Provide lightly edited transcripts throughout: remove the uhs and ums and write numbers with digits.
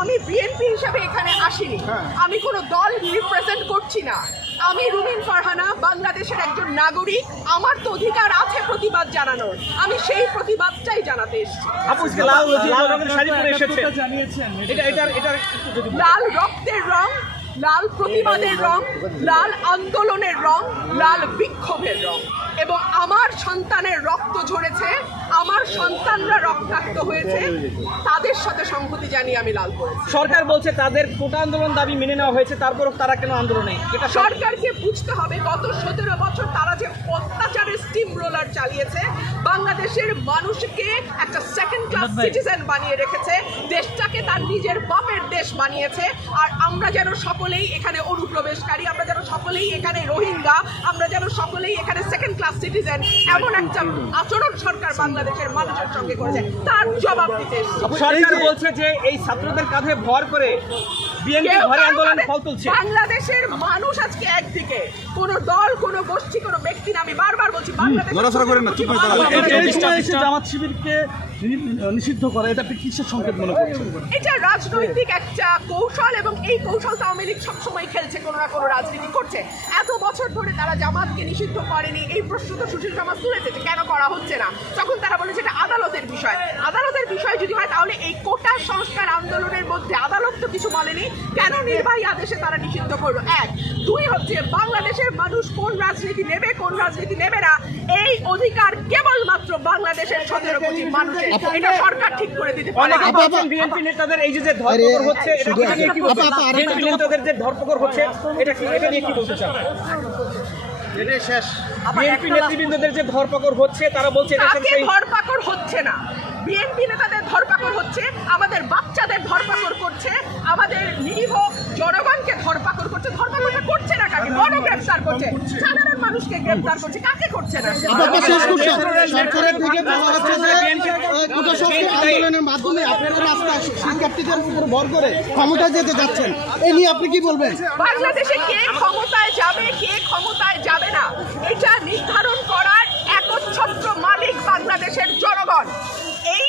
আমি বিএনপি হিসেবে এখানে আসিনি, আমি কোনো দল রিপ্রেজেন্ট করছি না। আমি রুমিন ফারহানা, বাংলাদেশের একজন নাগরিক। আমার তো অধিকার আছে প্রতিবাদ জানানোর, আমি সেই প্রতিবাদটাই জানাতে এসেছি। লাল রক্তের রং, লাল প্রতিবাদের রং, লাল আন্দোলনের রং, লাল বিক্ষোভের রং, এবং আমার সন্তানের রক্ত ঝরেছে, আমার সন্তানরা রক্তাক্ত হয়েছে, তাদের সাথে সংহতি জানিয়ে আমি লাল করেছি। সরকার বলছে তাদের কোটা আন্দোলন দাবি মেনে নেওয়া হয়েছে, তারপরও তারা কেন আন্দোলনে? এটা সরকারকে বুঝতে হবে। গত 17 বছর তারা যে অত্যাচারের স্টিম রোলার চালিয়েছে, বাংলাদেশের মানুষকে একটা সেকেন্ড ক্লাস সিটিজেন বানিয়ে রেখেছে, দেশটাকে তার নিজের বাপের দেশ বানিয়েছে। আর আমরা যেন সকলেই এখানে অনুপ্রবেশকারী, আমরা যেন সকলেই এখানে রোহিঙ্গা, আমরা যেন সকলেই এখানে সেকেন্ড ক্লাস সিটিজেন, এমন একটা আচরণ সরকার বাংলাদেশের মানুষের সঙ্গে করেছে, তার জবাব দিতে এসেছে। সরকার বলছে যে এই ছাত্রদের কাঁধে ভর করে বিএনপি ঘরে আন্দোলন ফল তুলছে। বাংলাদেশের মানুষ আজকে একদিকে, কোন দল, কোন গোষ্ঠী, কোন ব্যক্তি না। আমি বারবার বলছি, জামাত শিবিরকে নিষিদ্ধ করে, এটা কিসের সংকেত মনে করছেন? এটা রাজনৈতিক একটা কৌশল, এবং এই কৌশলটা আওয়ামী লীগ সবসময় খেলছে, কোনো না কোনো রাজনীতি করছে। এত বছর ধরে তারা জামাতকে নিষিদ্ধ করেনি, এই প্রশ্ন তো সুশীল সমাজ তুলেছে যে কেন করা হচ্ছে না। তখন তারা বলেছে এটা আদালতের বিষয়। আদালতের বিষয় যদি হয় তাহলে এই কোটা সংস্কার আন্দোলনের মধ্যে আদালত তো কিছু বলেনি, কেন নির্বাহী আদেশে তারা নিষিদ্ধ করলো? এক। দুই হচ্ছে, বাংলাদেশের মানুষ কোন রাজনীতি নেবে, কোন রাজনীতি নেবে না, এই অধিকার কেবলমাত্র বাংলাদেশের 17 কোটি মানুষের। এটা সরকার ঠিক করে দিতে পারে। বিএনপি নেতাদের এই যে ধরপকড় হচ্ছে, এটা নিয়ে কি বলতে চান? বিএনপি নেতাদের যে ধরপকড় হচ্ছে, এটা নিয়ে কি বলতে চান? এটাই শেষ। বিএনপি নেতৃবৃন্দদের যে ধরপকড় হচ্ছে, তারা বলছে এটা ধরপাকড় হচ্ছে না, বিএনপি নেতাদের ধরপাকড় হচ্ছে, আমাদের বাচ্চাদের ধরপাকড় করছে, আমাদের নিরীহ জনগণকে ধরপাকড় করছে। ধরপাকড়টা করছে না কাকে? গণগ্রেফতার করছে, সাধারণ মানুষকে গ্রেফতার করছে, কাকে করছে না? সরকারের দিকে বলা হচ্ছে যে কোটা সংস্কার আন্দোলনের মাধ্যমে আপনারা রাস্তা শিক্ষার্থীদের উপর ভর করে ক্ষমতায় যেতে যাচ্ছেন, এই নিয়ে আপনি কি বলবেন? বাংলাদেশে কে ক্ষমতায় যাবে, কে ক্ষমতায় যাবে না, এটা নির্ধারণ করার একচ্ছত্র মালিক বাংলাদেশের জনগণ। এই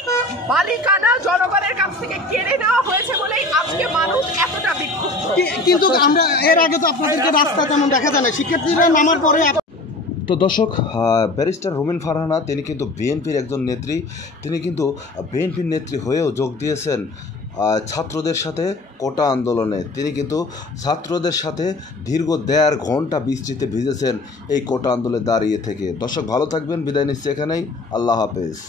মালিকানা জনগণের কাছ থেকে কেড়ে নেওয়া হয়েছে বলেই আজকে মানুষ এতটা বিক্ষুব্ধ। কিন্তু আমরা এর আগে তো আপনাদেরকে রাস্তা তেমন দেখা যায় না, শিক্ষার্থীরা নামার পরে। তো দর্শক, ব্যারিস্টার রুমিন ফারহানা তিনি কিন্তু বিএনপির একজন নেত্রী, তিনি কিন্তু বিএনপির নেত্রী হয়েও যোগ দিয়েছেন ছাত্রদের সাথে কোটা আন্দোলনে। তিনি কিন্তু ছাত্রদের সাথে দীর্ঘ 1.5 ঘন্টা বৃষ্টিতে ভিজেছেন এই কোটা আন্দোলনে দাঁড়িয়ে থেকে। দর্শক ভালো থাকবেন, বিদায় নিচ্ছি এখানেই, আল্লাহ হাফেজ।